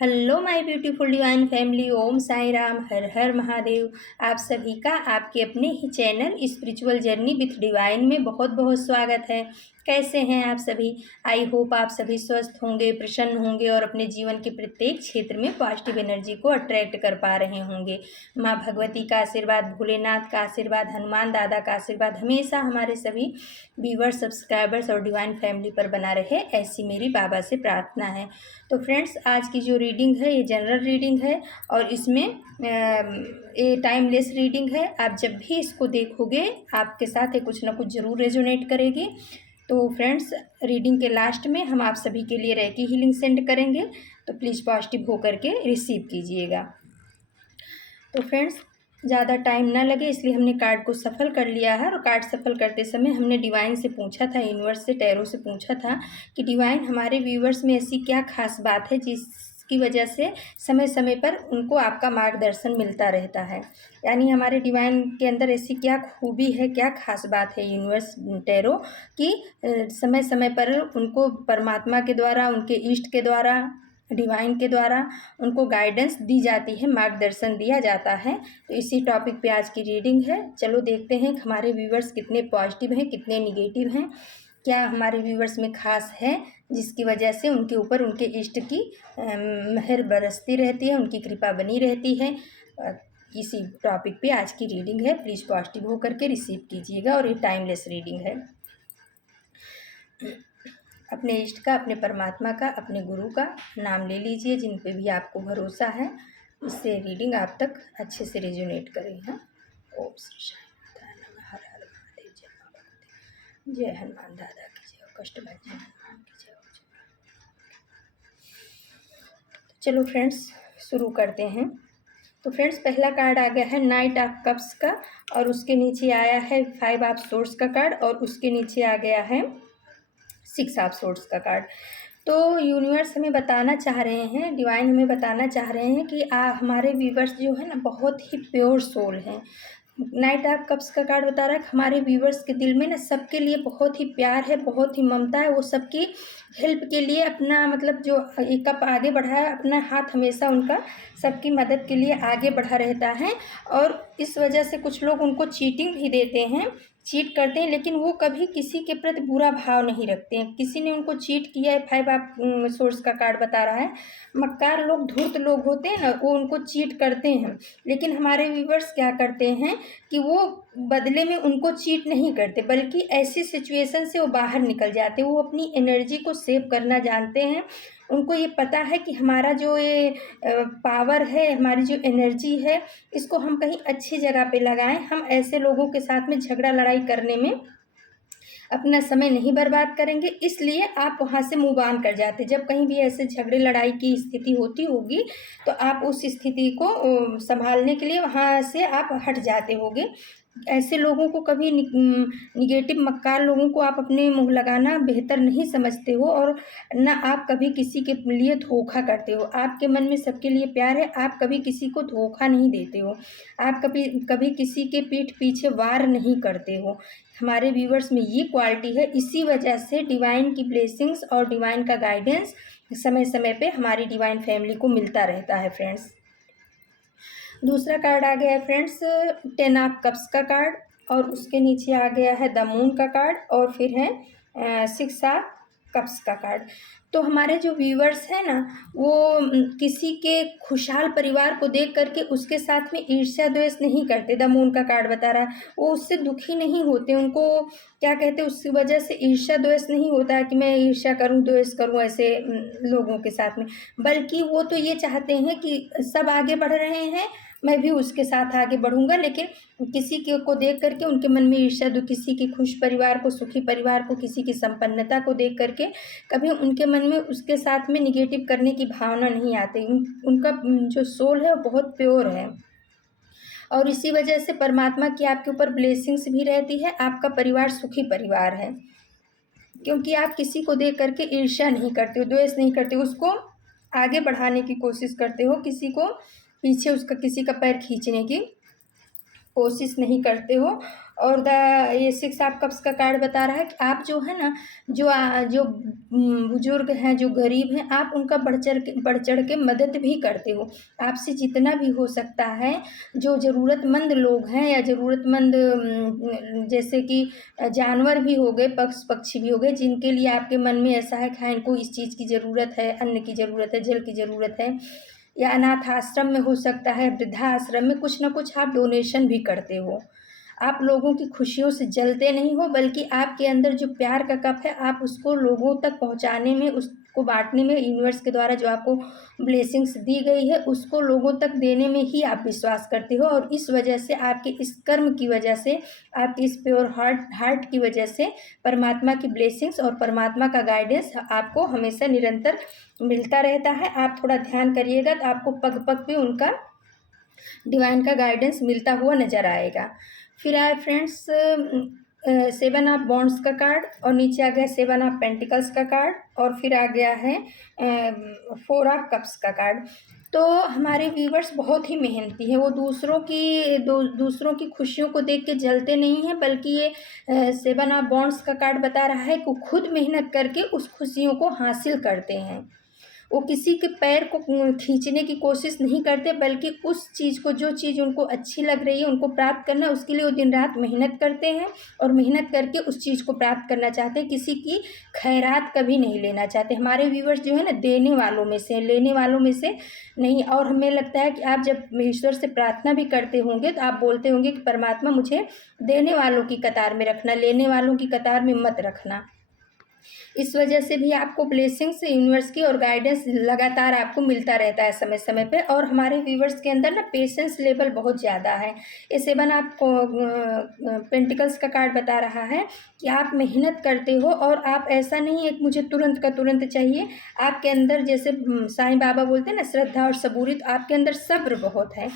Hello my beautiful divine family. Om Sai Ram, Har Har Mahadev. आप सभी का आपके अपने ही channel spiritual journey with divine में बहुत बहुत स्वागत है। कैसे हैं आप सभी? आई होप आप सभी स्वस्थ होंगे, प्रसन्न होंगे और अपने जीवन के प्रत्येक क्षेत्र में पॉजिटिव एनर्जी को अट्रैक्ट कर पा रहे होंगे। माँ भगवती का आशीर्वाद, भोलेनाथ का आशीर्वाद, हनुमान दादा का आशीर्वाद हमेशा हमारे सभी व्यूअर्स, सब्सक्राइबर्स और डिवाइन फैमिली पर बना रहे, ऐसी मेरी बाबा से प्रार्थना है। तो फ्रेंड्स, आज की जो रीडिंग है ये जनरल रीडिंग है और इसमें ये टाइमलेस रीडिंग है। आप जब भी इसको देखोगे आपके साथ ये कुछ ना कुछ ज़रूर रेजोनेट करेगी। तो फ्रेंड्स, रीडिंग के लास्ट में हम आप सभी के लिए रेकी हीलिंग सेंड करेंगे, तो प्लीज़ पॉजिटिव होकर के रिसीव कीजिएगा। तो फ्रेंड्स, ज़्यादा टाइम ना लगे इसलिए हमने कार्ड को सफल कर लिया है। और कार्ड सफल करते समय हमने डिवाइन से पूछा था, यूनिवर्स से, टैरो से पूछा था कि डिवाइन, हमारे व्यूवर्स में ऐसी क्या खास बात है जिसकी वजह से समय समय पर उनको आपका मार्गदर्शन मिलता रहता है। यानी हमारे डिवाइन के अंदर ऐसी क्या खूबी है, क्या खास बात है यूनिवर्स, टैरो, कि समय समय पर उनको परमात्मा के द्वारा, उनके इष्ट के द्वारा, डिवाइन के द्वारा उनको गाइडेंस दी जाती है, मार्गदर्शन दिया जाता है। तो इसी टॉपिक पे आज की रीडिंग है। चलो देखते हैं कि हमारे व्यूवर्स कितने पॉजिटिव हैं, कितने निगेटिव हैं, क्या हमारे व्यूवर्स में खास है जिसकी वजह से उनके ऊपर उनके इष्ट की मेहर बरसती रहती है, उनकी कृपा बनी रहती है। इसी टॉपिक पे आज की रीडिंग है। प्लीज़ पॉजिटिव होकर के रिसीव कीजिएगा और ये टाइमलेस रीडिंग है। अपने इष्ट का, अपने परमात्मा का, अपने गुरु का नाम ले लीजिए जिन पे भी आपको भरोसा है। इससे रीडिंग आप तक अच्छे से रेजोनेट करे। हाँ, ओम श्री साई माता नमः, हर हर महादेव, जय माँ भगवती, जय हनुमान दादा की जय, कष्टभंजन हनुमान की जय। चलो फ्रेंड्स, शुरू करते हैं। तो फ्रेंड्स, पहला कार्ड आ गया है नाइट ऑफ कप्स का और उसके नीचे आया है 5 ऑफ सोर्ड्स का कार्ड और उसके नीचे आ गया है 6 ऑफ सोर्ड्स का कार्ड। तो यूनिवर्स हमें बताना चाह रहे हैं, डिवाइन हमें बताना चाह रहे हैं कि हमारे व्यूवर्स जो है ना, बहुत ही प्योर सोल हैं। नाइट ऑफ कप्स का कार्ड बता रहा है कि हमारे व्यूवर्स के दिल में ना सबके लिए बहुत ही प्यार है, बहुत ही ममता है। वो सबकी हेल्प के लिए अपना, मतलब जो एक कप आगे बढ़ा है, अपना हाथ हमेशा उनका सबकी मदद के लिए आगे बढ़ा रहता है। और इस वजह से कुछ लोग उनको चीटिंग भी देते हैं, चीट करते हैं, लेकिन वो कभी किसी के प्रति बुरा भाव नहीं रखते हैं। किसी ने उनको चीट किया है, 5 ऑफ सोर्स का कार्ड बता रहा है। मक्कार लोग, धूर्त लोग होते हैं ना, वो उनको चीट करते हैं। लेकिन हमारे व्यूवर्स क्या करते हैं कि वो बदले में उनको चीट नहीं करते, बल्कि ऐसी सिचुएशन से वो बाहर निकल जाते हैं। वो अपनी एनर्जी को सेव करना जानते हैं। उनको ये पता है कि हमारा जो ये पावर है, हमारी जो एनर्जी है, इसको हम कहीं अच्छी जगह पे लगाएं। हम ऐसे लोगों के साथ में झगड़ा लड़ाई करने में अपना समय नहीं बर्बाद करेंगे, इसलिए आप वहाँ से मूव ऑन कर जाते। जब कहीं भी ऐसे झगड़े लड़ाई की स्थिति होती होगी तो आप उस स्थिति को संभालने के लिए वहाँ से आप हट जाते होगे। ऐसे लोगों को कभी निगेटिव मक्कार लोगों को आप अपने मुँह लगाना बेहतर नहीं समझते हो, और ना आप कभी किसी के लिए धोखा करते हो। आपके मन में सबके लिए प्यार है, आप कभी किसी को धोखा नहीं देते हो, आप कभी कभी किसी के पीठ पीछे वार नहीं करते हो। हमारे व्यूवर्स में ये क्वालिटी है, इसी वजह से डिवाइन की ब्लेसिंग्स और डिवाइन का गाइडेंस समय समय पे हमारी डिवाइन फैमिली को मिलता रहता है फ्रेंड्स। दूसरा कार्ड आ गया है फ्रेंड्स 10 ऑफ कप्स का कार्ड और उसके नीचे आ गया है द मून का कार्ड और फिर है 6 ऑफ कप्स का कार्ड। तो हमारे जो व्यूवर्स हैं ना, वो किसी के खुशहाल परिवार को देख करके उसके साथ में ईर्ष्या द्वेष नहीं करते। द मून का कार्ड बता रहा है वो उससे दुखी नहीं होते, उनको क्या कहते हैं, उसकी वजह से ईर्ष्या द्वेष नहीं होता है कि मैं ईर्ष्या करूं, द्वेष करूं ऐसे लोगों के साथ में। बल्कि वो तो ये चाहते हैं कि सब आगे बढ़ रहे हैं, मैं भी उसके साथ आगे बढ़ूंगा। लेकिन किसी के को देख करके उनके मन में ईर्ष्या, किसी के खुश परिवार को, सुखी परिवार को, किसी की संपन्नता को देख करके कभी उनके मन में उसके साथ में निगेटिव करने की भावना नहीं आती। उनका जो सोल है वो बहुत प्योर है और इसी वजह से परमात्मा की आपके ऊपर ब्लेसिंग्स भी रहती है। आपका परिवार सुखी परिवार है क्योंकि आप किसी को देख करके ईर्ष्या नहीं करते हो, द्वेष नहीं करते हो, उसको आगे बढ़ाने की कोशिश करते हो, किसी को पीछे उसका, किसी का पैर खींचने की कोशिश नहीं करते हो। और ये 6 ऑफ कप्स का कार्ड बता रहा है कि आप जो है ना, जो बुजुर्ग हैं, जो गरीब हैं, आप उनका बढ़ चढ़ के मदद भी करते हो। आपसे जितना भी हो सकता है, जो ज़रूरतमंद लोग हैं या ज़रूरतमंद जैसे कि जानवर भी हो गए, पक्षी भी हो गए, जिनके लिए आपके मन में ऐसा है कि हाँ, इनको इस चीज़ की ज़रूरत है, अन्न की ज़रूरत है, जल की ज़रूरत है, या अनाथ आश्रम में हो सकता है, वृद्धाश्रम में, कुछ ना कुछ आप डोनेशन भी करते हो। आप लोगों की खुशियों से जलते नहीं हो, बल्कि आपके अंदर जो प्यार का कप है, आप उसको लोगों तक पहुंचाने में, उसको बांटने में, यूनिवर्स के द्वारा जो आपको ब्लेसिंग्स दी गई है उसको लोगों तक देने में ही आप विश्वास करते हो। और इस वजह से, आपके इस कर्म की वजह से, आपकी इस प्योर हार्ट की वजह से परमात्मा की ब्लेसिंग्स और परमात्मा का गाइडेंस आपको हमेशा निरंतर मिलता रहता है। आप थोड़ा ध्यान करिएगा तो आपको पग पग पे उनका डिवाइन का गाइडेंस मिलता हुआ नज़र आएगा। फिर आए फ्रेंड्स 7 ऑफ बॉन्ड्स का कार्ड, और नीचे आ गया 7 ऑफ पेंटिकल्स का कार्ड, और फिर आ गया है 4 ऑफ कप्स का कार्ड। तो हमारे व्यूवर्स बहुत ही मेहनती हैं, वो दूसरों की खुशियों को देख के जलते नहीं हैं, बल्कि ये 7 ऑफ बॉन्ड्स का कार्ड बता रहा है कि खुद मेहनत करके उस खुशियों को हासिल करते हैं। वो किसी के पैर को खींचने की कोशिश नहीं करते, बल्कि उस चीज़ को, जो चीज़ उनको अच्छी लग रही है, उनको प्राप्त करना, उसके लिए वो दिन रात मेहनत करते हैं, और मेहनत करके उस चीज़ को प्राप्त करना चाहते हैं। किसी की खैरात कभी नहीं लेना चाहते। हमारे व्यूवर्स जो है ना, देने वालों में से, लेने वालों में से नहीं। और हमें लगता है कि आप जब ईश्वर से प्रार्थना भी करते होंगे तो आप बोलते होंगे कि परमात्मा मुझे देने वालों की कतार में रखना, लेने वालों की कतार में मत रखना। इस वजह से भी आपको ब्लेसिंग्स यूनिवर्स की और गाइडेंस लगातार आपको मिलता रहता है समय समय पे। और हमारे व्यूवर्स के अंदर ना पेशेंस लेवल बहुत ज़्यादा है। ये 7 आपको पेंटिकल्स का कार्ड बता रहा है कि आप मेहनत करते हो, और आप ऐसा नहीं है कि मुझे तुरंत का तुरंत चाहिए। आपके अंदर, जैसे साईं बाबा बोलते हैं ना, श्रद्धा और सबूरी, तो आपके अंदर सब्र बहुत है।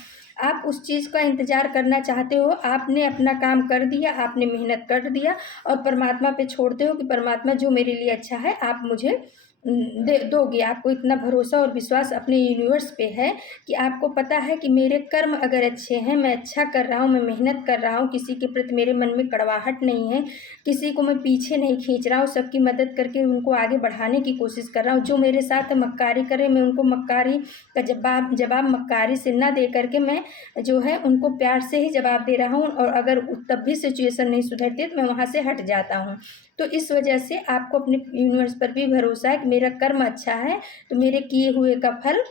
आप उस चीज़ का इंतज़ार करना चाहते हो। आपने अपना काम कर दिया, आपने मेहनत कर दिया, और परमात्मा पे छोड़ते हो कि परमात्मा जो मेरे लिए अच्छा है आप मुझे दे दोगे। आपको इतना भरोसा और विश्वास अपने यूनिवर्स पे है कि आपको पता है कि मेरे कर्म अगर अच्छे हैं, मैं अच्छा कर रहा हूँ, मैं मेहनत कर रहा हूँ, किसी के प्रति मेरे मन में कड़वाहट नहीं है, किसी को मैं पीछे नहीं खींच रहा हूँ, सबकी मदद करके उनको आगे बढ़ाने की कोशिश कर रहा हूँ। जो मेरे साथ मक्कारी करे, मैं उनको मक्कारी का जवाब मक्कारी से ना दे करके मैं जो है उनको प्यार से ही जवाब दे रहा हूँ। और अगर तब भी सिचुएशन नहीं सुधरती तो मैं वहाँ से हट जाता हूँ। तो इस वजह से आपको अपने यूनिवर्स पर भी भरोसा है कि मेरा कर्म अच्छा है, तो मेरे किए हुए का फल,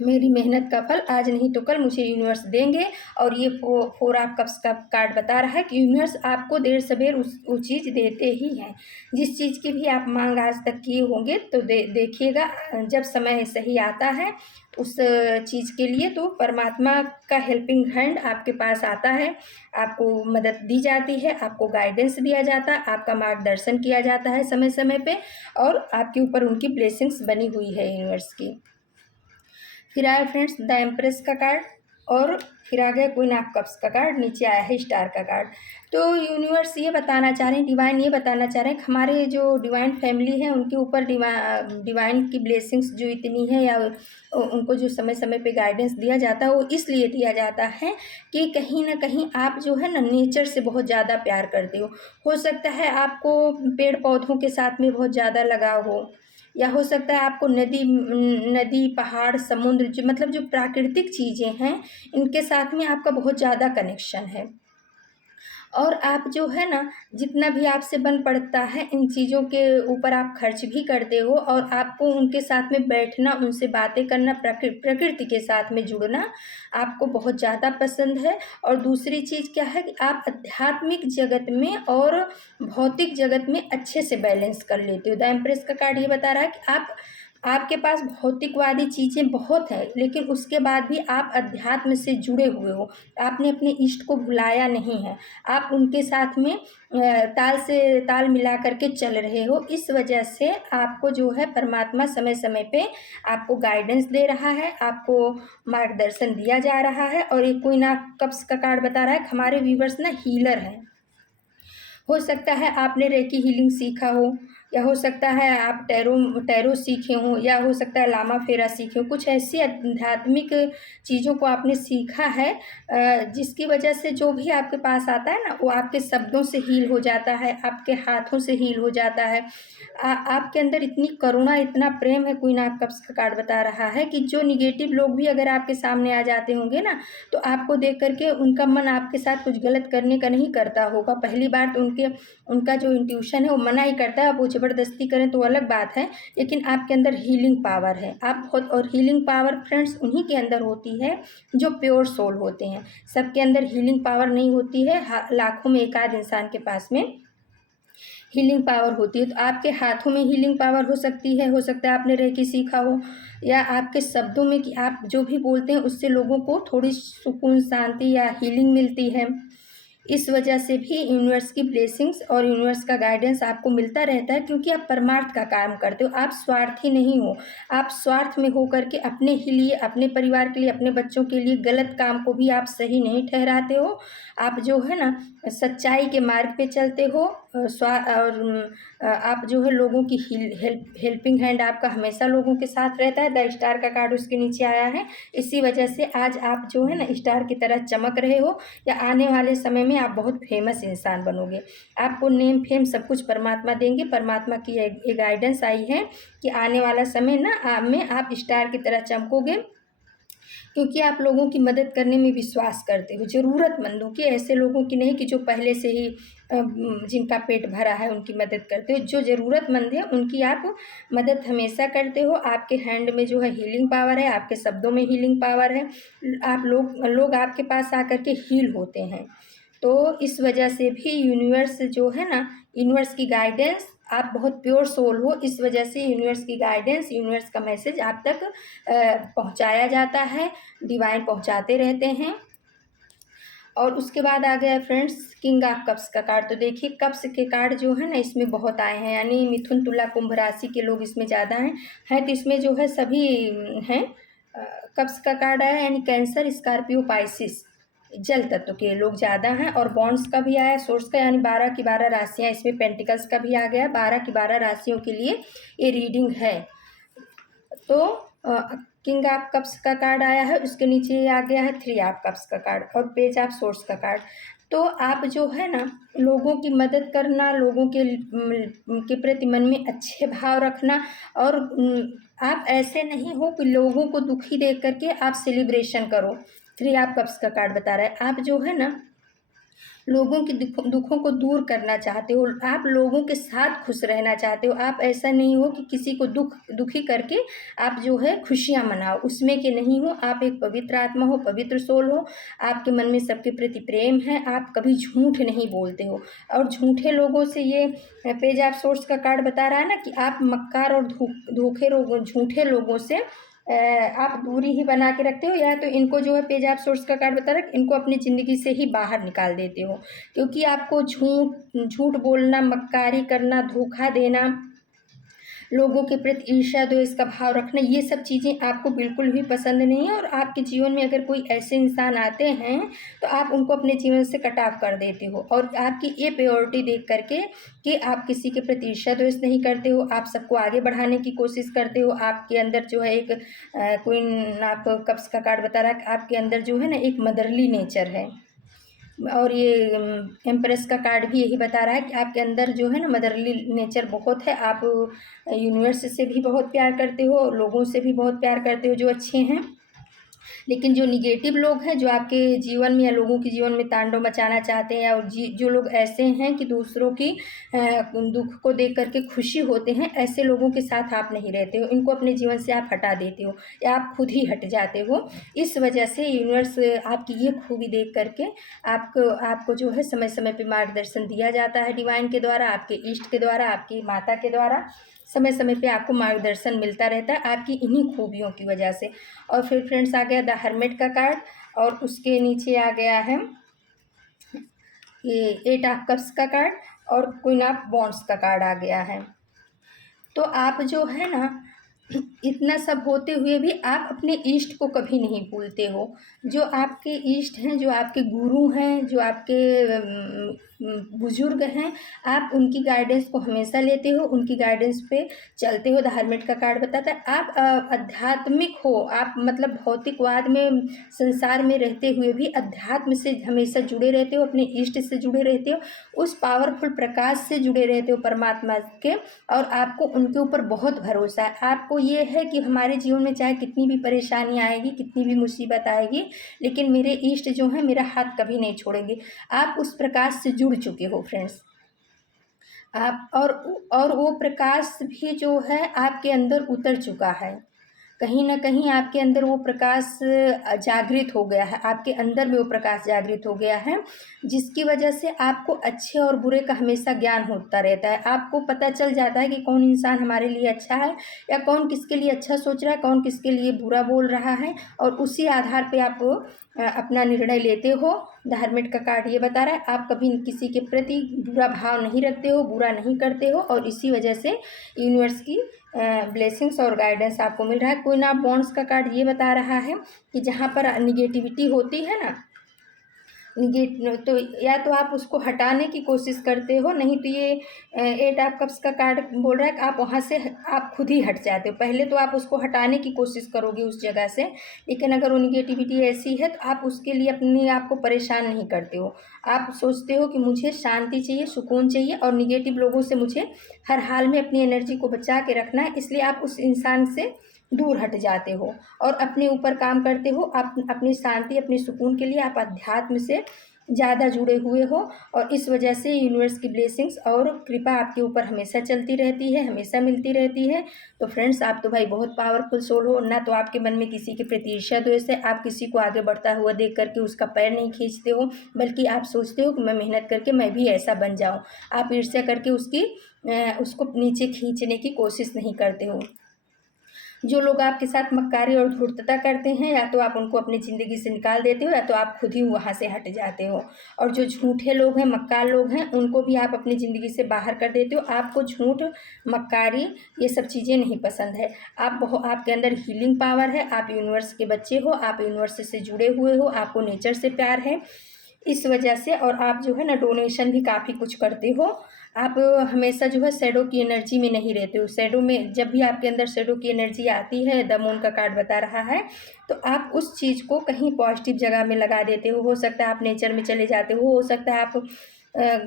मेरी मेहनत का फल आज नहीं तो कल मुझे यूनिवर्स देंगे। और ये 4 ऑफ कप्स का कार्ड बता रहा है कि यूनिवर्स आपको देर सवेर वो चीज़ देते ही हैं। जिस चीज़ की भी आप मांग आज तक किए होंगे, तो देखिएगा जब समय सही आता है उस चीज़ के लिए, तो परमात्मा का हेल्पिंग हैंड आपके पास आता है, आपको मदद दी जाती है, आपको गाइडेंस दिया जाता है, आपका मार्गदर्शन किया जाता है समय समय पे, और आपके ऊपर उनकी ब्लेसिंग्स बनी हुई है यूनिवर्स की। फिर आया फ्रेंड्स द एम्प्रेस का कार्ड, और फिर आ गया क्वीन ऑफ कप्स का कार्ड, नीचे आया है स्टार का कार्ड। तो यूनिवर्स ये बताना चाह रहे हैं, डिवाइन ये बताना चाह रहे हैं कि हमारे जो डिवाइन फैमिली है उनके ऊपर डिवाइन की ब्लेसिंग्स जो इतनी है, या उनको जो समय समय पे गाइडेंस दिया जाता है, वो इसलिए दिया जाता है कि कहीं ना कहीं आप जो है ना नेचर से बहुत ज़्यादा प्यार करते हो सकता है आपको पेड़ पौधों के साथ में बहुत ज़्यादा लगाव हो, या हो सकता है आपको नदी पहाड़ समुद्र, जो मतलब जो प्राकृतिक चीज़ें हैं, इनके साथ में आपका बहुत ज़्यादा कनेक्शन है। और आप जो है ना, जितना भी आपसे बन पड़ता है, इन चीज़ों के ऊपर आप खर्च भी करते हो, और आपको उनके साथ में बैठना, उनसे बातें करना, प्रकृति के साथ में जुड़ना आपको बहुत ज़्यादा पसंद है। और दूसरी चीज़ क्या है कि आप आध्यात्मिक जगत में और भौतिक जगत में अच्छे से बैलेंस कर लेते हो। द एम्प्रेस का कार्ड ये बता रहा है कि आपके पास भौतिकवादी चीज़ें बहुत हैं, लेकिन उसके बाद भी आप अध्यात्म से जुड़े हुए हो। आपने अपने इष्ट को भुलाया नहीं है, आप उनके साथ में ताल से ताल मिला करके चल रहे हो। इस वजह से आपको जो है परमात्मा समय समय पे आपको गाइडेंस दे रहा है, आपको मार्गदर्शन दिया जा रहा है। और एक क्वीन ऑफ कप्स का कार्ड बता रहा है कि हमारे व्यूवर्स ना हीलर हैं। हो सकता है आपने रेकी हीलिंग सीखा हो, या हो सकता है आप टैरो टैरो सीखे हों, या हो सकता है लामा फेरा सीखे हों। कुछ ऐसी आध्यात्मिक चीज़ों को आपने सीखा है जिसकी वजह से जो भी आपके पास आता है ना, वो आपके शब्दों से हील हो जाता है, आपके हाथों से हील हो जाता है। आपके अंदर इतनी करुणा, इतना प्रेम है, क्वीन ऑफ कप्स का कार्ड बता रहा है कि जो निगेटिव लोग भी अगर आपके सामने आ जाते होंगे ना, तो आपको देख करके उनका मन आपके साथ कुछ गलत करने का नहीं करता होगा। पहली बार तो उनका जो इंट्यूशन है वो मना ही करता है। आप वो ज़बरदस्ती करें तो अलग बात है, लेकिन आपके अंदर हीलिंग पावर है। आप बहुत, और हीलिंग पावर फ्रेंड्स उन्हीं के अंदर होती है जो प्योर सोल होते हैं। सबके अंदर हीलिंग पावर नहीं होती है, लाखों में एक आध इंसान के पास में हीलिंग पावर होती है। तो आपके हाथों में हीलिंग पावर हो सकती है, हो सकता है आपने रेकी सीखा हो, या आपके शब्दों में कि आप जो भी बोलते हैं उससे लोगों को थोड़ी सुकून, शांति या हीलिंग मिलती है। इस वजह से भी यूनिवर्स की ब्लेसिंग्स और यूनिवर्स का गाइडेंस आपको मिलता रहता है, क्योंकि आप परमार्थ का काम करते हो। आप स्वार्थी नहीं हो। आप स्वार्थ में हो करके अपने ही लिए, अपने परिवार के लिए, अपने बच्चों के लिए गलत काम को भी आप सही नहीं ठहराते हो। आप जो है ना सच्चाई के मार्ग पे चलते हो। आप जो है लोगों की हेल्पिंग हैंड आपका हमेशा लोगों के साथ रहता है। द स्टार का कार्ड उसके नीचे आया है। इसी वजह से आज आप जो है ना स्टार की तरह चमक रहे हो, या आने वाले समय में आप बहुत फेमस इंसान बनोगे। आपको नेम फेम सब कुछ परमात्मा देंगे। परमात्मा की एक गाइडेंस आई है कि आने वाला समय ना में आप स्टार की तरह चमकोगे, क्योंकि आप लोगों की मदद करने में विश्वास करते हो। ज़रूरतमंदों की, ऐसे लोगों की नहीं कि जो पहले से ही जिनका पेट भरा है उनकी मदद करते हो। जो ज़रूरतमंद है उनकी आप मदद हमेशा करते हो। आपके हैंड में जो है हीलिंग पावर है, आपके शब्दों में हीलिंग पावर है। आप लोग आपके पास आकर के हील होते हैं। तो इस वजह से भी यूनिवर्स जो है ना, यूनिवर्स की गाइडेंस, आप बहुत प्योर सोल हो, इस वजह से यूनिवर्स की गाइडेंस, यूनिवर्स का मैसेज आप तक पहुंचाया जाता है। डिवाइन पहुंचाते रहते हैं। और उसके बाद आ गया फ्रेंड्स किंग ऑफ कप्स का कार्ड। तो देखिए कप्स के कार्ड जो है ना इसमें बहुत आए हैं, यानी मिथुन, तुला, कुंभ राशि के लोग इसमें ज़्यादा हैं तो इसमें जो है सभी हैं। कप्स का कार्ड आया, यानी कैंसर, स्कॉर्पियो, पाइसिस, जल तत्व के लोग ज़्यादा हैं। और बॉन्ड्स का भी आया, सोर्स का, यानी 12 की 12 राशियाँ। इसमें पेंटिकल्स का भी आ गया। 12 की 12 राशियों के लिए ये रीडिंग है। तो किंग ऑफ कप्स का कार्ड आया है, उसके नीचे आ गया है 3 ऑफ कप्स का कार्ड और पेज ऑफ सोर्स का कार्ड। तो आप जो है ना लोगों की मदद करना, लोगों के प्रति मन में अच्छे भाव रखना, और आप ऐसे नहीं हो कि लोगों को दुखी देख करके आप सेलिब्रेशन करो। 3 ऑफ कप्स का कार्ड बता रहा है आप जो है ना लोगों की दुखों को दूर करना चाहते हो। आप लोगों के साथ खुश रहना चाहते हो। आप ऐसा नहीं हो कि किसी को दुखी करके आप जो है खुशियाँ मनाओ, उसमें के नहीं हो। आप एक पवित्र आत्मा हो, पवित्र सोल हो। आपके मन में सबके प्रति प्रेम है। आप कभी झूठ नहीं बोलते हो। और झूठे लोगों से, ये पेज ऑफ सोर्स का कार्ड बता रहा है ना कि आप मक्कार और झूठे लोगों से आप दूरी ही बना के रखते हो, या तो इनको जो है पेज ऑफ सोर्स का कार्ड बता रहा है, इनको अपनी ज़िंदगी से ही बाहर निकाल देते हो। क्योंकि आपको झूठ बोलना, मक्कारी करना, धोखा देना, लोगों के प्रति ईर्ष्या, द्वेष का भाव रखना, ये सब चीज़ें आपको बिल्कुल भी पसंद नहीं है। और आपके जीवन में अगर कोई ऐसे इंसान आते हैं तो आप उनको अपने जीवन से कट ऑफ कर देते हो। और आपकी ये प्योरिटी देख करके कि आप किसी के प्रति ईर्ष्या द्वेष नहीं करते हो, आप सबको आगे बढ़ाने की कोशिश करते हो। आपके अंदर जो है एक क्वीन ऑफ कप्स का कार्ड बता रहा है, आपके अंदर जो है ना एक मदरली नेचर है। और ये एम्प्रेस का कार्ड भी यही बता रहा है कि आपके अंदर जो है ना मदरली नेचर बहुत है। आप यूनिवर्स से भी बहुत प्यार करते हो, लोगों से भी बहुत प्यार करते हो जो अच्छे हैं। लेकिन जो निगेटिव लोग हैं, जो आपके जीवन में या लोगों के जीवन में तांडव मचाना चाहते हैं, और जो लोग ऐसे हैं कि दूसरों की दुख को देख करके खुशी होते हैं, ऐसे लोगों के साथ आप नहीं रहते हो। इनको अपने जीवन से आप हटा देते हो, या आप खुद ही हट जाते हो। इस वजह से यूनिवर्स आपकी ये खूबी देख करके आपको जो है समय समय पे मार्गदर्शन दिया जाता है डिवाइन के द्वारा, आपके इष्ट के द्वारा, आपकी माता के द्वारा। समय समय पे आपको मार्गदर्शन मिलता रहता है आपकी इन्हीं खूबियों की वजह से। और फिर फ्रेंड्स आ गया द हर्मिट का कार्ड, और उसके नीचे आ गया है ये 8 ऑफ कप्स का कार्ड, और क्वीन ऑफ वॉन्ड्स का कार्ड आ गया है। तो आप जो है ना इतना सब होते हुए भी आप अपने इष्ट को कभी नहीं भूलते हो। जो आपके इष्ट हैं, जो आपके गुरु हैं, जो आपके बुजुर्ग हैं, आप उनकी गाइडेंस को हमेशा लेते हो, उनकी गाइडेंस पे चलते हो। द हर्मिट का कार्ड बताता है आप आध्यात्मिक हो, आप मतलब भौतिकवाद में संसार में रहते हुए भी अध्यात्म से हमेशा जुड़े रहते हो, अपने इष्ट से जुड़े रहते हो, उस पावरफुल प्रकाश से जुड़े रहते हो परमात्मा के, और आपको उनके ऊपर बहुत भरोसा है। आपको ये है कि हमारे जीवन में चाहे कितनी भी परेशानी आएगी, कितनी भी मुसीबत आएगी, लेकिन मेरे इष्ट जो हैं मेरा हाथ कभी नहीं छोड़ेंगे। आप उस प्रकाश से जुड़ चुके हो फ्रेंड्स। आप और वो प्रकाश भी जो है आपके अंदर उतर चुका है। कहीं न कहीं आपके अंदर वो प्रकाश जागृत हो गया है, आपके अंदर में वो प्रकाश जागृत हो गया है, जिसकी वजह से आपको अच्छे और बुरे का हमेशा ज्ञान होता रहता है। आपको पता चल जाता है कि कौन इंसान हमारे लिए अच्छा है या कौन किसके लिए अच्छा सोच रहा है, कौन किसके लिए बुरा बोल रहा है, और उसी आधार पे आप अपना निर्णय लेते हो। द हर्मिट का कार्ड ये बता रहा है आप कभी किसी के प्रति बुरा भाव नहीं रखते हो, बुरा नहीं करते हो, और इसी वजह से यूनिवर्स की ब्लेसिंग्स और गाइडेंस आपको मिल रहा है। क्वीन ऑफ वॉन्ड्स का कार्ड ये बता रहा है कि जहाँ पर निगेटिविटी होती है ना, तो या तो आप उसको हटाने की कोशिश करते हो, नहीं तो ये एट ऑफ कप्स का कार्ड बोल रहा है कि आप वहाँ से आप खुद ही हट जाते हो। पहले तो आप उसको हटाने की कोशिश करोगे उस जगह से, लेकिन अगर वो निगेटिविटी ऐसी है तो आप उसके लिए अपने आप को परेशान नहीं करते हो। आप सोचते हो कि मुझे शांति चाहिए, सुकून चाहिए, और निगेटिव लोगों से मुझे हर हाल में अपनी एनर्जी को बचा के रखना है, इसलिए आप उस इंसान से दूर हट जाते हो और अपने ऊपर काम करते हो। आप अपनी शांति, अपने सुकून के लिए आप अध्यात्म से ज़्यादा जुड़े हुए हो, और इस वजह से यूनिवर्स की ब्लेसिंग्स और कृपा आपके ऊपर हमेशा चलती रहती है, हमेशा मिलती रहती है। तो फ्रेंड्स, आप तो भाई बहुत पावरफुल सोल हो ना, तो आपके मन में किसी की प्रति ईर्ष्या द्वेष है, आप किसी को आगे बढ़ता हुआ देख करके उसका पैर नहीं खींचते हो, बल्कि आप सोचते हो कि मैं मेहनत करके मैं भी ऐसा बन जाऊँ। आप ईर्ष्या करके उसको नीचे खींचने की कोशिश नहीं करते हो। जो लोग आपके साथ मक्कारी और धूर्तता करते हैं, या तो आप उनको अपनी ज़िंदगी से निकाल देते हो, या तो आप खुद ही वहाँ से हट जाते हो। और जो झूठे लोग हैं, मक्कार लोग हैं, उनको भी आप अपनी ज़िंदगी से बाहर कर देते हो। आपको झूठ, मक्कारी, ये सब चीज़ें नहीं पसंद है। आपके अंदर हीलिंग पावर है, आप यूनिवर्स के बच्चे हो, आप यूनिवर्स से जुड़े हुए हो, आपको नेचर से प्यार है इस वजह से। और आप जो है ना डोनेशन भी काफ़ी कुछ करते हो। आप हमेशा जो है शैडो की एनर्जी में नहीं रहते हो। शैडो में जब भी आपके अंदर शैडो की एनर्जी आती है, द मून का कार्ड बता रहा है, तो आप उस चीज़ को कहीं पॉजिटिव जगह में लगा देते हो सकता है आप नेचर में चले जाते हो सकता है आप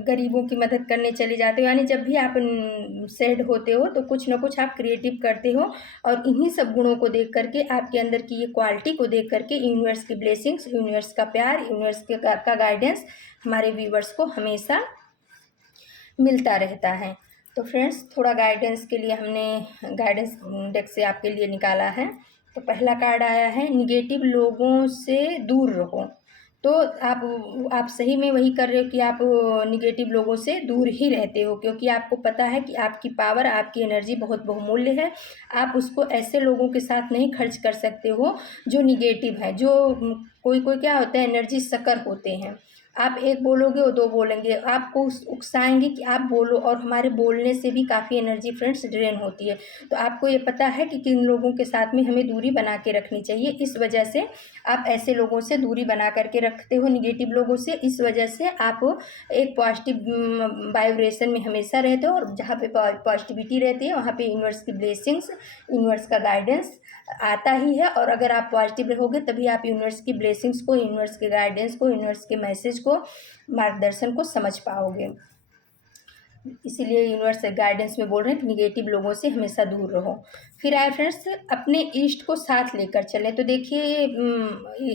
गरीबों की मदद करने चले जाते हो। यानी जब भी आप सैड होते हो तो कुछ ना कुछ आप क्रिएटिव करते हो, और इन्हीं सब गुणों को देख करके, आपके अंदर की ये क्वालिटी को देख करके यूनिवर्स की ब्लेसिंग्स, यूनिवर्स का प्यार, यूनिवर्स का गाइडेंस हमारे व्यूवर्स को हमेशा मिलता रहता है। तो फ्रेंड्स, थोड़ा गाइडेंस के लिए हमने गाइडेंस डेक से आपके लिए निकाला है। तो पहला कार्ड आया है निगेटिव लोगों से दूर रहो। तो आप सही में वही कर रहे हो कि आप निगेटिव लोगों से दूर ही रहते हो, क्योंकि आपको पता है कि आपकी पावर, आपकी एनर्जी बहुत बहुमूल्य है। आप उसको ऐसे लोगों के साथ नहीं खर्च कर सकते हो जो निगेटिव है। जो कोई कोई क्या होता है, एनर्जी सकर होते हैं। आप एक बोलोगे वो दो बोलेंगे, आपको उकसाएंगे कि आप बोलो, और हमारे बोलने से भी काफ़ी एनर्जी फ्रेंड्स ड्रेन होती है। तो आपको ये पता है कि किन लोगों के साथ में हमें दूरी बना के रखनी चाहिए। इस वजह से आप ऐसे लोगों से दूरी बना करके रखते हो, निगेटिव लोगों से। इस वजह से आप एक पॉजिटिव वाइब्रेशन में हमेशा रहते हो, और जहाँ पे पॉजिटिविटी रहती है वहाँ पे यूनिवर्स की ब्लेसिंग्स, यूनिवर्स का गाइडेंस आता ही है। और अगर आप पॉजिटिव रहोगे तभी आप यूनिवर्स की ब्लेसिंग्स को, यूनिवर्स के गाइडेंस को, यूनिवर्स के मैसेज को, मार्गदर्शन को समझ पाओगे। इसीलिए यूनिवर्स गाइडेंस में बोल रहे हैं कि निगेटिव लोगों से हमेशा दूर रहो। फिर आए फ्रेंड्स, अपने ईस्ट को साथ लेकर चलें। तो देखिए,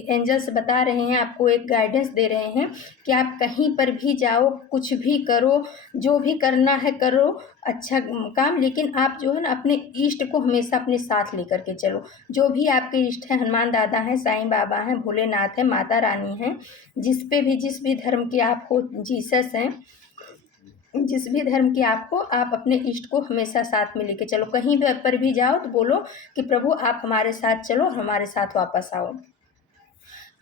एंजल्स बता रहे हैं, आपको एक गाइडेंस दे रहे हैं कि आप कहीं पर भी जाओ, कुछ भी करो, जो भी करना है करो, अच्छा काम, लेकिन आप जो है ना अपने ईस्ट को हमेशा अपने साथ लेकर के चलो। जो भी आपके ईस्ट हैं, हनुमान दादा हैं, साईं बाबा हैं, भोलेनाथ हैं, माता रानी हैं, जिस भी धर्म के आप हो, जीसस हैं, जिस भी धर्म के आप हो, आप अपने इष्ट को हमेशा साथ में लेके चलो। कहीं भी पर भी जाओ तो बोलो कि प्रभु आप हमारे साथ चलो, हमारे साथ वापस आओ।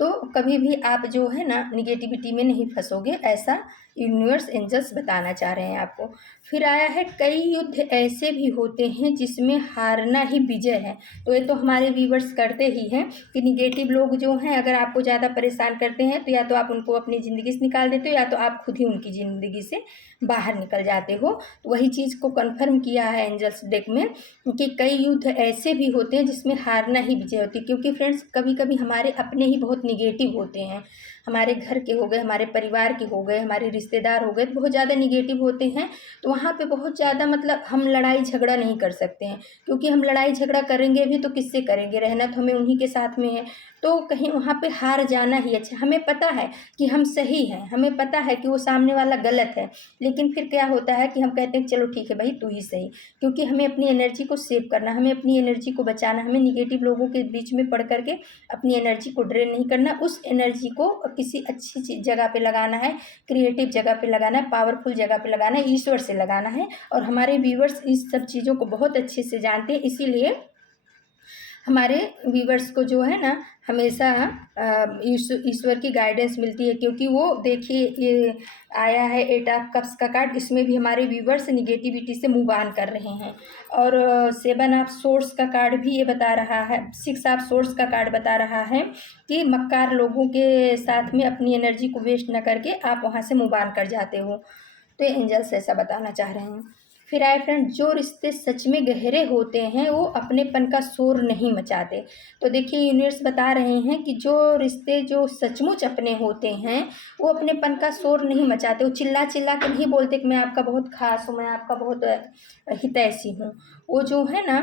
तो कभी भी आप जो है ना निगेटिविटी में नहीं फंसोगे, ऐसा यूनिवर्स एंजल्स बताना चाह रहे हैं आपको। फिर आया है कई युद्ध ऐसे भी होते हैं जिसमें हारना ही विजय है। तो ये तो हमारे व्यूवर्स करते ही हैं कि निगेटिव लोग जो हैं अगर आपको ज़्यादा परेशान करते हैं तो या तो आप उनको अपनी ज़िंदगी से निकाल देते हो या तो आप खुद ही उनकी ज़िंदगी से बाहर निकल जाते हो। तो वही चीज़ को कन्फर्म किया है एंजल्स डेक में कि कई युद्ध ऐसे भी होते हैं जिसमें हारना ही विजय होती है। क्योंकि फ्रेंड्स कभी कभी हमारे अपने ही बहुत निगेटिव होते हैं, हमारे घर के हो गए, हमारे परिवार के हो गए, हमारे रिश्तेदार हो गए, बहुत ज़्यादा निगेटिव होते हैं। तो वहाँ पे बहुत ज़्यादा मतलब हम लड़ाई झगड़ा नहीं कर सकते हैं, क्योंकि हम लड़ाई झगड़ा करेंगे भी तो किससे करेंगे, रहना तो हमें उन्हीं के साथ में है। तो कहीं वहाँ पे हार जाना ही अच्छा। हमें पता है कि हम सही हैं, हमें पता है कि वो सामने वाला गलत है, लेकिन फिर क्या होता है कि हम कहते हैं चलो ठीक है भाई तू ही सही। क्योंकि हमें अपनी एनर्जी को सेव करना, हमें अपनी एनर्जी को बचाना, हमें निगेटिव लोगों के बीच में पड़ करके अपनी एनर्जी को ड्रेन नहीं करना। उस एनर्जी को किसी अच्छी चीज जगह पे लगाना है, क्रिएटिव जगह पे लगाना है, पावरफुल जगह पे लगाना है, ईश्वर से लगाना है। और हमारे व्यूवर्स इस सब चीज़ों को बहुत अच्छे से जानते हैं, इसीलिए हमारे व्यूवर्स को जो है ना हमेशा ईश्वर की गाइडेंस मिलती है। क्योंकि वो देखिए ये आया है 8 ऑफ कप्स का कार्ड, इसमें भी हमारे व्यूवर्स निगेटिविटी से मूव ऑन कर रहे हैं। और 7 ऑफ सोर्स का कार्ड भी ये बता रहा है, 6 ऑफ सोर्स का कार्ड बता रहा है कि मक्कार लोगों के साथ में अपनी एनर्जी को वेस्ट न करके आप वहाँ से मूव ऑन कर जाते हो। तो एंजल्स ऐसा बताना चाह रहे हैं। फिर आए फ्रेंड, जो रिश्ते सच में गहरे होते हैं वो अपनेपन का शोर नहीं मचाते। तो देखिए यूनिवर्स बता रहे हैं कि जो रिश्ते जो सचमुच अपने होते हैं वो अपनेपन का शोर नहीं मचाते। वो चिल्ला चिल्ला के नहीं बोलते कि मैं आपका बहुत खास हूँ, मैं आपका बहुत हितैषी हूँ। वो जो है ना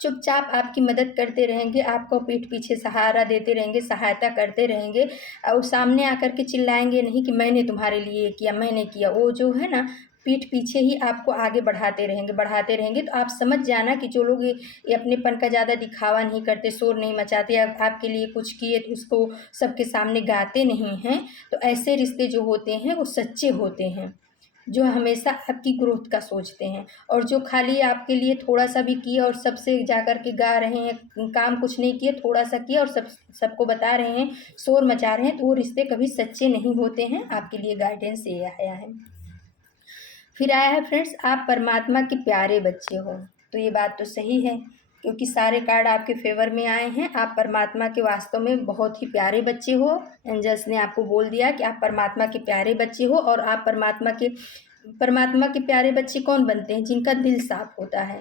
चुपचाप आपकी मदद करते रहेंगे, आपको पीठ पीछे सहारा देते रहेंगे, सहायता करते रहेंगे। और सामने आकर के चिल्लाएंगे नहीं कि मैंने तुम्हारे लिए ये किया, मैंने किया। वो जो है ना पीठ पीछे ही आपको आगे बढ़ाते रहेंगे, बढ़ाते रहेंगे। तो आप समझ जाना कि जो लोग ये अपनेपन का ज़्यादा दिखावा नहीं करते, शोर नहीं मचाते, आपके लिए कुछ किए तो उसको सबके सामने गाते नहीं हैं, तो ऐसे रिश्ते जो होते हैं वो सच्चे होते हैं, जो हमेशा आपकी ग्रोथ का सोचते हैं। और जो खाली आपके लिए थोड़ा सा भी किए और सबसे जा कर के गा रहे हैं, काम कुछ नहीं किए, थोड़ा सा किए और सबको बता रहे हैं, शोर मचा रहे हैं, तो वो रिश्ते कभी सच्चे नहीं होते हैं। आपके लिए गाइडेंस ये आया है। फिर आया है फ्रेंड्स, आप परमात्मा के प्यारे बच्चे हो। तो ये बात तो सही है, क्योंकि सारे कार्ड आपके फेवर में आए हैं। आप परमात्मा के वास्तव में बहुत ही प्यारे बच्चे हो। एंजल्स ने आपको बोल दिया कि आप परमात्मा के प्यारे बच्चे हो। और आप परमात्मा के प्यारे बच्चे कौन बनते हैं? जिनका दिल साफ होता है,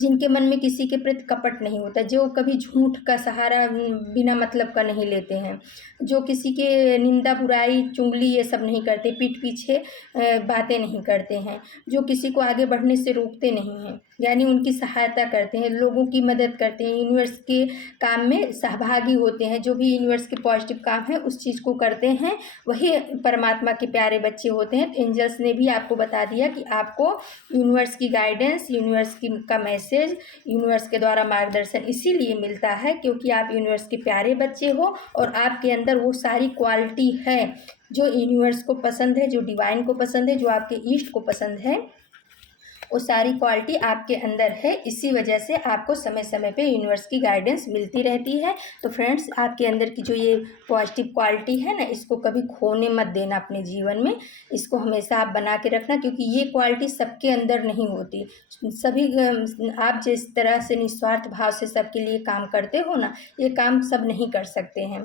जिनके मन में किसी के प्रति कपट नहीं होता, जो कभी झूठ का सहारा बिना मतलब का नहीं लेते हैं, जो किसी के निंदा बुराई चुगली ये सब नहीं करते, पीठ पीछे बातें नहीं करते हैं, जो किसी को आगे बढ़ने से रोकते नहीं हैं, यानी उनकी सहायता करते हैं, लोगों की मदद करते हैं, यूनिवर्स के काम में सहभागी होते हैं, जो भी यूनिवर्स के पॉजिटिव काम है उस चीज़ को करते हैं, वही परमात्मा के प्यारे बच्चे होते हैं। तो एंजल्स ने भी आपको बता दिया कि आपको यूनिवर्स की गाइडेंस, यूनिवर्स की का मैसेज, यूनिवर्स के द्वारा मार्गदर्शन इसीलिए मिलता है क्योंकि आप यूनिवर्स के प्यारे बच्चे हो और आपके अंदर वो सारी क्वालिटी है जो यूनिवर्स को पसंद है, जो डिवाइन को पसंद है, जो आपके ईस्ट को पसंद है। वो सारी क्वालिटी आपके अंदर है, इसी वजह से आपको समय समय पे यूनिवर्स की गाइडेंस मिलती रहती है। तो फ्रेंड्स, आपके अंदर की जो ये पॉजिटिव क्वालिटी है ना, इसको कभी खोने मत देना अपने जीवन में, इसको हमेशा आप बना के रखना, क्योंकि ये क्वालिटी सबके अंदर नहीं होती। सभी आप जिस तरह से निस्वार्थ भाव से सबके लिए काम करते हो ना, ये काम सब नहीं कर सकते हैं।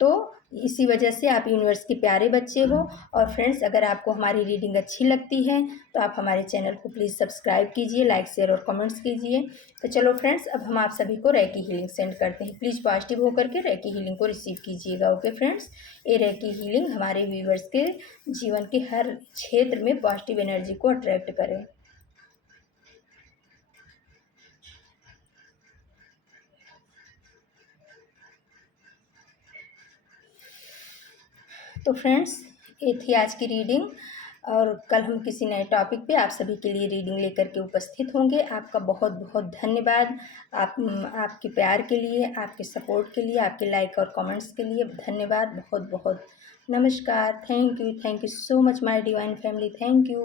तो इसी वजह से आप यूनिवर्स के प्यारे बच्चे हो। और फ्रेंड्स, अगर आपको हमारी रीडिंग अच्छी लगती है तो आप हमारे चैनल को प्लीज़ सब्सक्राइब कीजिए, लाइक शेयर और कमेंट्स कीजिए। तो चलो फ्रेंड्स, अब हम आप सभी को रेकी हीलिंग सेंड करते हैं। प्लीज़ पॉजिटिव होकर के रेकी हीलिंग को रिसीव कीजिएगा। ओके फ्रेंड्स, ये रेकी हीलिंग हमारे व्यूवर्स के जीवन के हर क्षेत्र में पॉजिटिव एनर्जी को अट्रैक्ट करे। तो फ्रेंड्स, ये थी आज की रीडिंग और कल हम किसी नए टॉपिक पे आप सभी के लिए रीडिंग लेकर के उपस्थित होंगे। आपका बहुत बहुत धन्यवाद। आपके प्यार के लिए, आपके सपोर्ट के लिए, आपके लाइक और कमेंट्स के लिए धन्यवाद। बहुत बहुत नमस्कार। Thank you so much my divine family. Thank you.